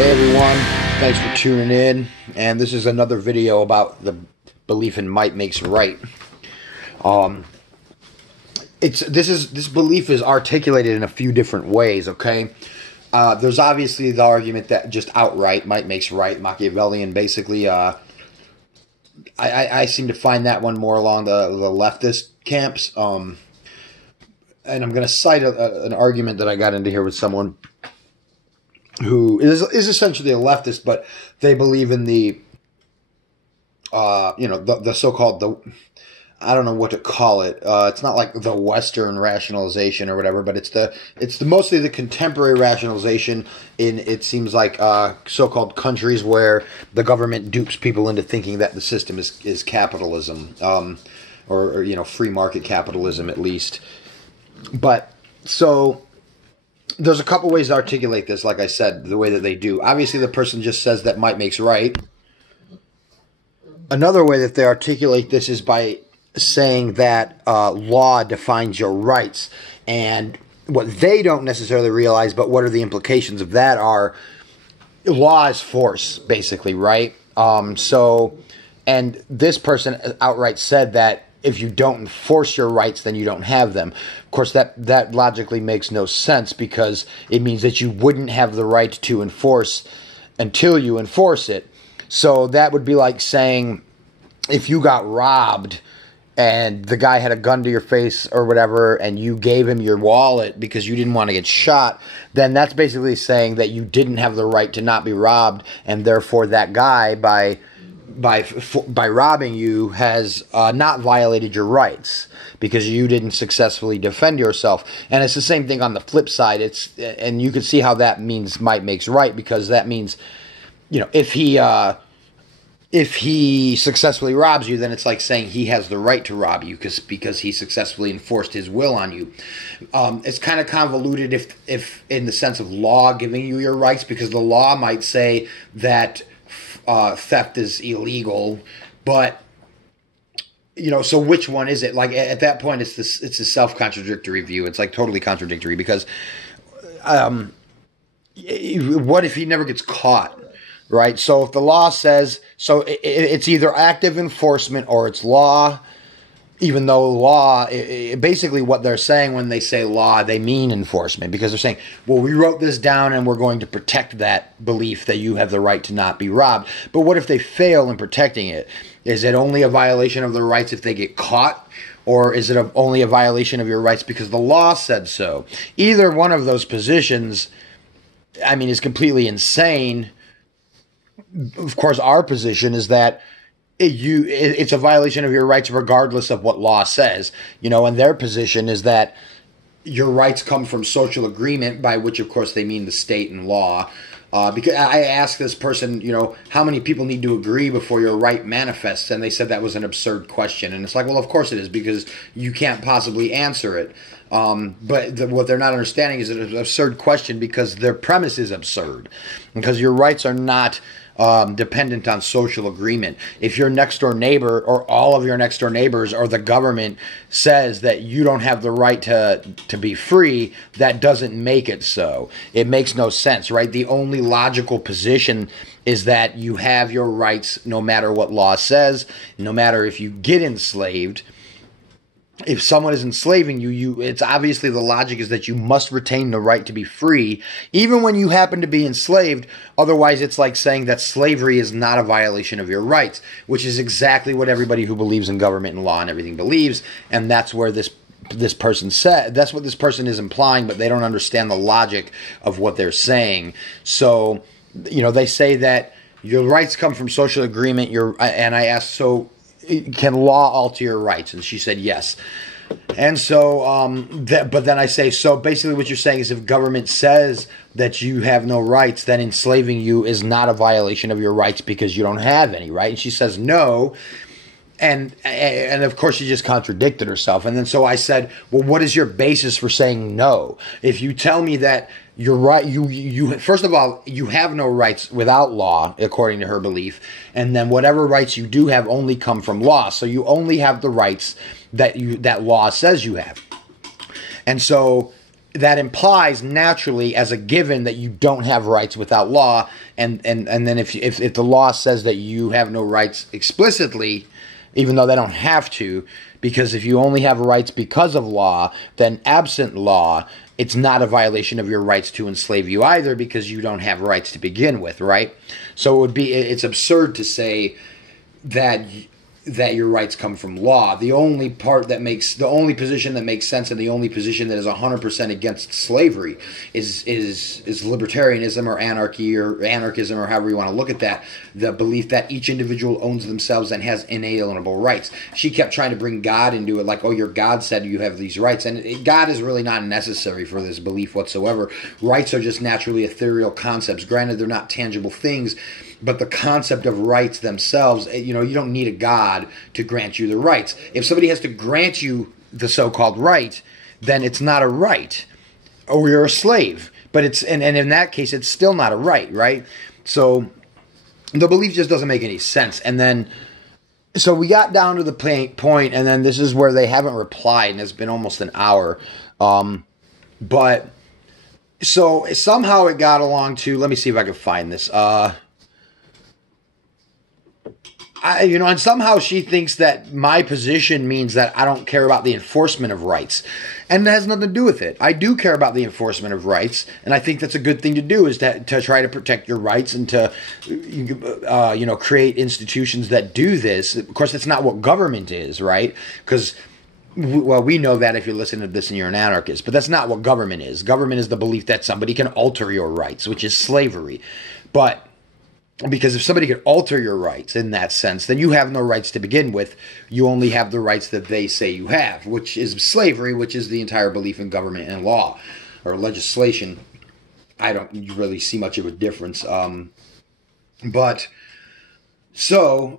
Hey everyone, thanks for tuning in, and this is another video about the belief in might makes right. This belief is articulated in a few different ways, okay? There's obviously the argument that just outright might makes right, Machiavellian basically. I seem to find that one more along the leftist camps, and I'm going to cite an argument that I got into here with someone who is essentially a leftist, but they believe in the so-called, I don't know what to call it. It's not like the Western rationalization or whatever, but it's mostly the contemporary rationalization in, it seems like, so-called countries where the government dupes people into thinking that the system is capitalism, or free market capitalism at least. But so there's a couple ways to articulate this, like I said, the way that they do. Obviously, the person just says that might makes right. Another way that they articulate this is by saying that law defines your rights. And what they don't necessarily realize, but what are the implications of that are, law is force, basically, right? And this person outright said that if you don't enforce your rights, then you don't have them. Of course, that logically makes no sense, because it means that you wouldn't have the right to enforce until you enforce it. So that would be like saying if you got robbed and the guy had a gun to your face or whatever, and you gave him your wallet because you didn't want to get shot, then that's basically saying that you didn't have the right to not be robbed, and therefore that guy, by robbing you, has not violated your rights because you didn't successfully defend yourself. And it's the same thing on the flip side. And you can see how that means might makes right, because that means, if he successfully robs you, then it's like saying he has the right to rob you because he successfully enforced his will on you. It's kind of convoluted if in the sense of law giving you your rights, because the law might say that theft is illegal, but so which one is it? Like at that point, it's a self-contradictory view. It's like totally contradictory, because what if he never gets caught? Right? So if the law says, so it's either active enforcement or it's law, even though law, basically what they're saying when they say law, they mean enforcement, because they're saying, well, we wrote this down and we're going to protect that belief that you have the right to not be robbed. But what if they fail in protecting it? Is it only a violation of their rights if they get caught? Or is it only a violation of your rights because the law said so? Either one of those positions, is completely insane. Of course, our position is that it's a violation of your rights regardless of what law says. And their position is that your rights come from social agreement, by which, of course, they mean the state and law. Because I asked this person, how many people need to agree before your right manifests? And they said that was an absurd question. And it's like, well, of course it is, because you can't possibly answer it. But what they're not understanding is it's an absurd question because their premise is absurd. Because your rights are not dependent on social agreement. If your next door neighbor or all of your next door neighbors or the government says that you don't have the right to be free, that doesn't make it so. It makes no sense, right? The only logical position is that you have your rights no matter what law says, no matter if you get enslaved. If someone is enslaving you, it's obviously the logic is that you must retain the right to be free, even when you happen to be enslaved. Otherwise, it's like saying that slavery is not a violation of your rights, which is exactly what everybody who believes in government and law and everything believes. And that's where this person said, that's what this person is implying, but they don't understand the logic of what they're saying. So, they say that your rights come from social agreement. And I asked, so can law alter your rights? And she said yes. And so, but then I say, so basically what you're saying is if government says that you have no rights, then enslaving you is not a violation of your rights because you don't have any, right? And she says no. And of course she just contradicted herself. And then so I said, well, what is your basis for saying no? If you tell me that you're right, you first of all, you have no rights without law, according to her belief. And then whatever rights you do have only come from law. So you only have the rights that law says you have. And so that implies naturally as a given that you don't have rights without law, and then if the law says that you have no rights explicitly, even though they don't have to, because if you only have rights because of law, then absent law, it's not a violation of your rights to enslave you either, because you don't have rights to begin with, right? So it's absurd to say that your rights come from law. The only position that makes sense, and the only position that is 100% against slavery is libertarianism or anarchy or anarchism, or however you want to look at that. The belief that each individual owns themselves and has inalienable rights. She kept trying to bring God into it, like, oh, your God said you have these rights, and God is really not necessary for this belief whatsoever. Rights are just naturally ethereal concepts. Granted, they're not tangible things, but the concept of rights themselves, you don't need a God to grant you the rights. If somebody has to grant you the so-called right, then it's not a right, or you're a slave. But and in that case, it's still not a right? So the belief just doesn't make any sense. And then, so we got down to the point, and then this is where they haven't replied, and it's been almost an hour. But so somehow it got along to, let me see if I can find this. And somehow she thinks that my position means that I don't care about the enforcement of rights. And that has nothing to do with it. I do care about the enforcement of rights, and I think that's a good thing to do, is to try to protect your rights and to, create institutions that do this. Of course, that's not what government is, right? Because, well, we know that if you listen to this and you're an anarchist, but that's not what government is. Government is the belief that somebody can alter your rights, which is slavery. But because if somebody could alter your rights in that sense, then you have no rights to begin with. You only have the rights that they say you have, which is slavery, which is the entire belief in government and law or legislation. I don't really see much of a difference. But so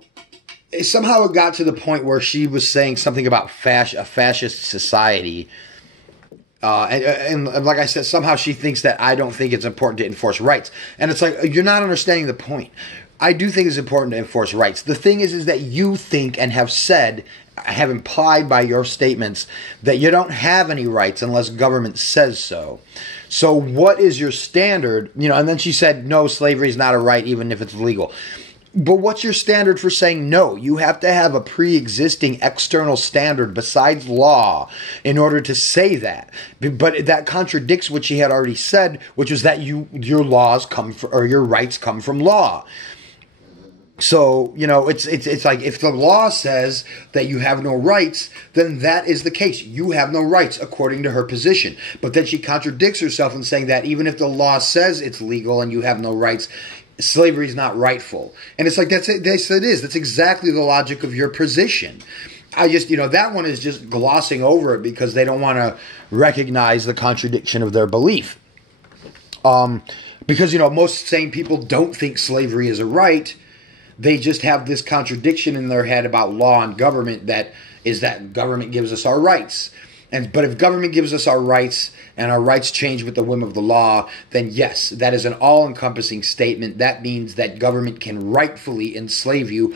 somehow it got to the point where she was saying something about a fascist society. And like I said, somehow she thinks that I don't think it's important to enforce rights. And it's like, you're not understanding the point. I do think it's important to enforce rights. The thing is that you think and have implied by your statements that you don't have any rights unless government says so. So what is your standard? And then she said, no, slavery is not a right even if it's legal. But what's your standard for saying no? You have to have a pre-existing external standard besides law in order to say that. But that contradicts what she had already said, which was that your laws come from, or your rights come from law. So, it's like if the law says that you have no rights, then that is the case. You have no rights according to her position. But then she contradicts herself in saying that even if the law says it's legal and you have no rights, slavery is not rightful. And it's like, it is. That's exactly the logic of your position. I just, that one is just glossing over it because they don't want to recognize the contradiction of their belief. Because, most sane people don't think slavery is a right. They just have this contradiction in their head about law and government that government gives us our rights. But if government gives us our rights and our rights change with the whim of the law, then yes, that is an all-encompassing statement. That means that government can rightfully enslave you,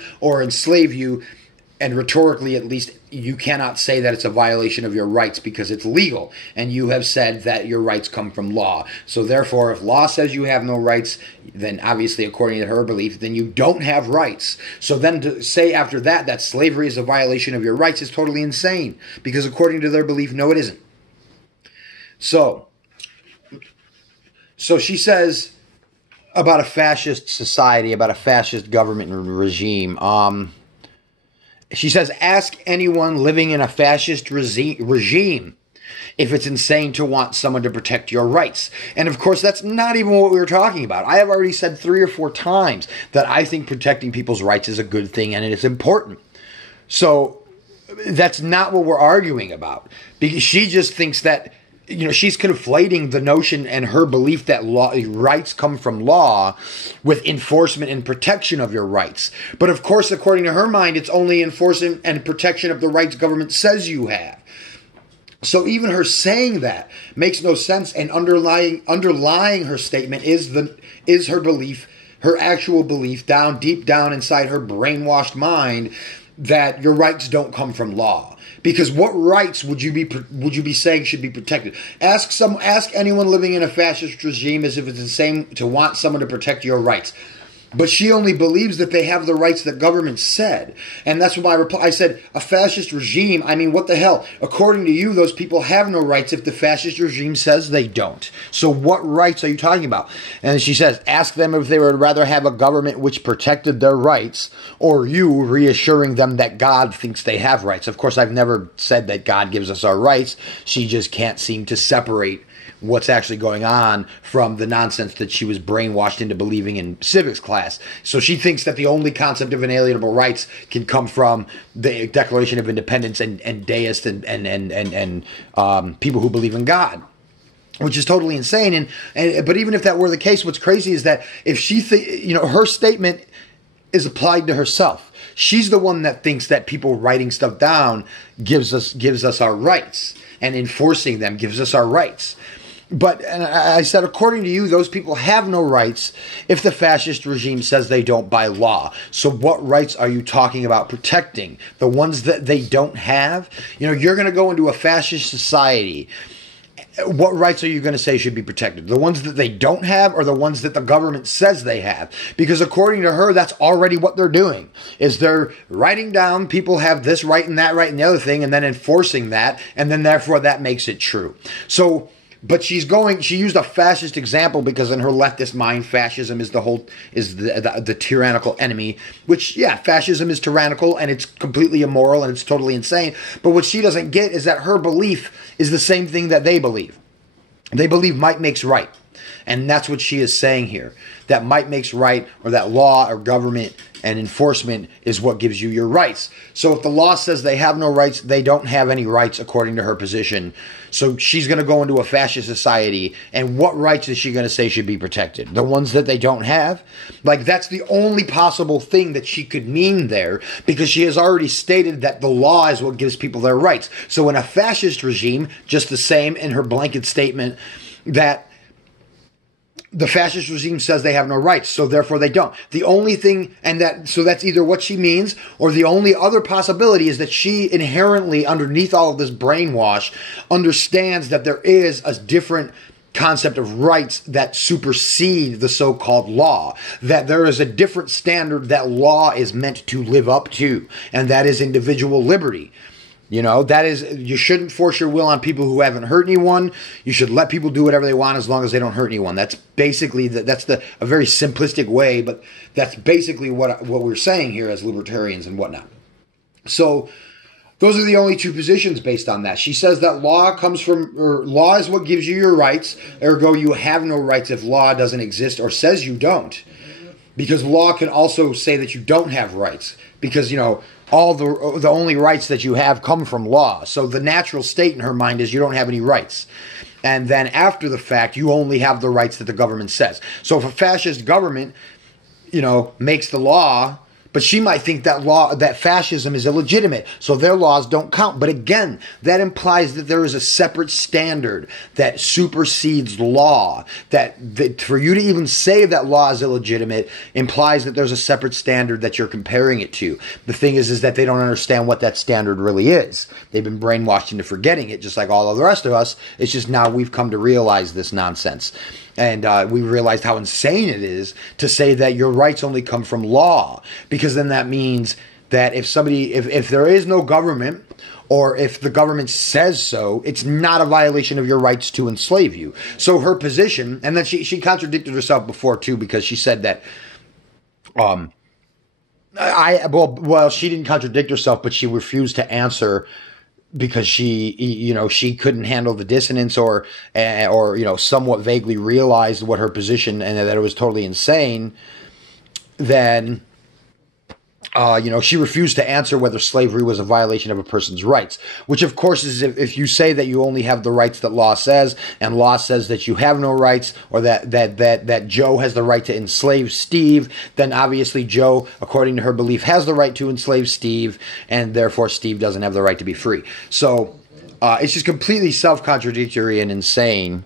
and rhetorically at least, you cannot say that it's a violation of your rights because it's legal, and you have said that your rights come from law. So therefore, if law says you have no rights, then obviously, according to her belief, then you don't have rights. So then to say after that slavery is a violation of your rights is totally insane, because according to their belief, no, it isn't. So she says about a fascist society, about a fascist government and regime. She says, ask anyone living in a fascist regime if it's insane to want someone to protect your rights. And of course, that's not even what we were talking about. I have already said 3 or 4 times that I think protecting people's rights is a good thing and it is important. So that's not what we're arguing about. Because she just thinks that, she's conflating the notion and her belief that rights come from law with enforcement and protection of your rights. But of course, according to her mind, it's only enforcement and protection of the rights government says you have. So even her saying that makes no sense, and underlying her statement is her belief, her actual belief deep down inside her brainwashed mind that your rights don't come from law. Because what rights would you be saying should be protected? Ask anyone living in a fascist regime as if it's the same to want someone to protect your rights. But she only believes that they have the rights that government said. And that's what my reply. I said, a fascist regime, I mean, what the hell? According to you, those people have no rights if the fascist regime says they don't. So what rights are you talking about? And she says, ask them if they would rather have a government which protected their rights, or you reassuring them that God thinks they have rights. Of course, I've never said that God gives us our rights. She just can't seem to separate what's actually going on from the nonsense that she was brainwashed into believing in civics class. So she thinks that the only concept of inalienable rights can come from the Declaration of Independence and deists and people who believe in God, which is totally insane. But even if that were the case, what's crazy is that if she her statement is applied to herself. She's the one that thinks that people writing stuff down gives us our rights, and enforcing them gives us our rights. But and I said, according to you, those people have no rights if the fascist regime says they don't by law. So what rights are you talking about protecting? The ones that they don't have? You're going to go into a fascist society. What rights are you going to say should be protected? The ones that they don't have, or the ones that the government says they have? Because according to her, that's already what they're doing, is they're writing down people have this right and that right and the other thing, and then enforcing that, and then therefore that makes it true. So, but she used a fascist example because in her leftist mind, fascism is the tyrannical enemy, which, yeah, fascism is tyrannical and it's completely immoral and it's totally insane. But what she doesn't get is that her belief is the same thing that they believe. They believe might makes right. And that's what she is saying here. That might makes right, or that law or government and enforcement is what gives you your rights. So if the law says they have no rights, they don't have any rights according to her position. So she's going to go into a fascist society, and what rights is she going to say should be protected? The ones that they don't have? Like, that's the only possible thing that she could mean there, because she has already stated that the law is what gives people their rights. So in a fascist regime, just the same in her blanket statement that the fascist regime says they have no rights, so therefore they don't. The only thing, so that's either what she means, or the only other possibility is that she inherently, underneath all of this brainwash, understands that there is a different concept of rights that supersede the so-called law, that there is a different standard that law is meant to live up to, and that is individual liberty. That is, you shouldn't force your will on people who haven't hurt anyone. You should let people do whatever they want as long as they don't hurt anyone. That's basically, a very simplistic way, but that's basically what we're saying here as libertarians and whatnot. So those are the only two positions based on that. She says that law is what gives you your rights, ergo you have no rights if law doesn't exist or says you don't. Because law can also say that you don't have rights. Because, all the only rights that you have come from law. So the natural state in her mind is you don't have any rights. And then after the fact, you only have the rights that the government says. So if a fascist government, makes the law, but she might think that fascism is illegitimate, so their laws don't count. But again, that implies that there is a separate standard that supersedes law. That for you to even say that law is illegitimate implies that there's a separate standard that you're comparing it to. The thing is that they don't understand what that standard really is. They've been brainwashed into forgetting it, just like all of the rest of us. It's just now we've come to realize this nonsense. And we realized how insane it is to say that your rights only come from law, because then that means that if there is no government, or if the government says so, it's not a violation of your rights to enslave you. So her position, and then she contradicted herself before too, because she said that she didn't contradict herself, but she refused to answer because she couldn't handle the dissonance or somewhat vaguely realized what her position and that it was totally insane. Then she refused to answer whether slavery was a violation of a person's rights, which of course is if you say that you only have the rights that law says, and law says that you have no rights, or that Joe has the right to enslave Steve, then obviously Joe, according to her belief, has the right to enslave Steve, and therefore Steve doesn't have the right to be free. So it's just completely self-contradictory and insane.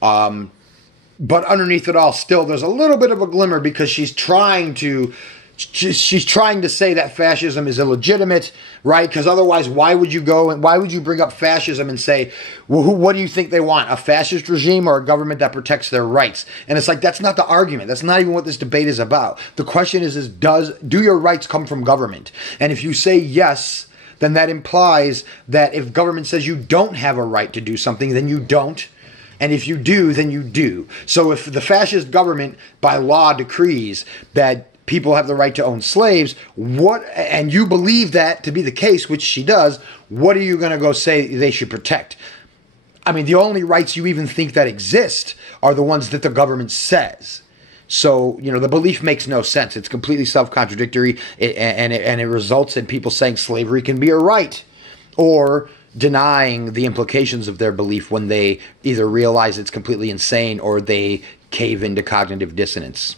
But underneath it all, still, there's a little bit of a glimmer, because she's trying to she's trying to say that fascism is illegitimate, right? Because otherwise, why would you go and why would you bring up fascism and say, well, what do you think they want? A fascist regime or a government that protects their rights? And it's like, that's not the argument. That's not even what this debate is about. The question is do your rights come from government? And if you say yes, then that implies that if government says you don't have a right to do something, then you don't. And if you do, then you do. So if the fascist government by law decrees that people have the right to own slaves, and you believe that to be the case, which she does, what are you going to go say they should protect? I mean, the only rights you even think that exist are the ones that the government says. So, the belief makes no sense. It's completely self-contradictory, and it results in people saying slavery can be a right, or denying the implications of their belief when they either realize it's completely insane or they cave into cognitive dissonance.